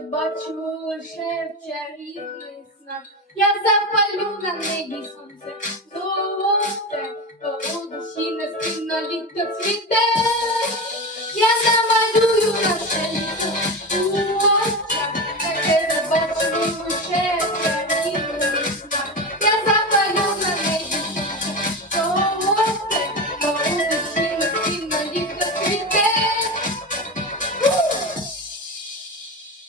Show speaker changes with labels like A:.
A: бачу лише в чарівних снах. Я запалю на небі сонце, золоте, то у душі неспільно літо цвіте.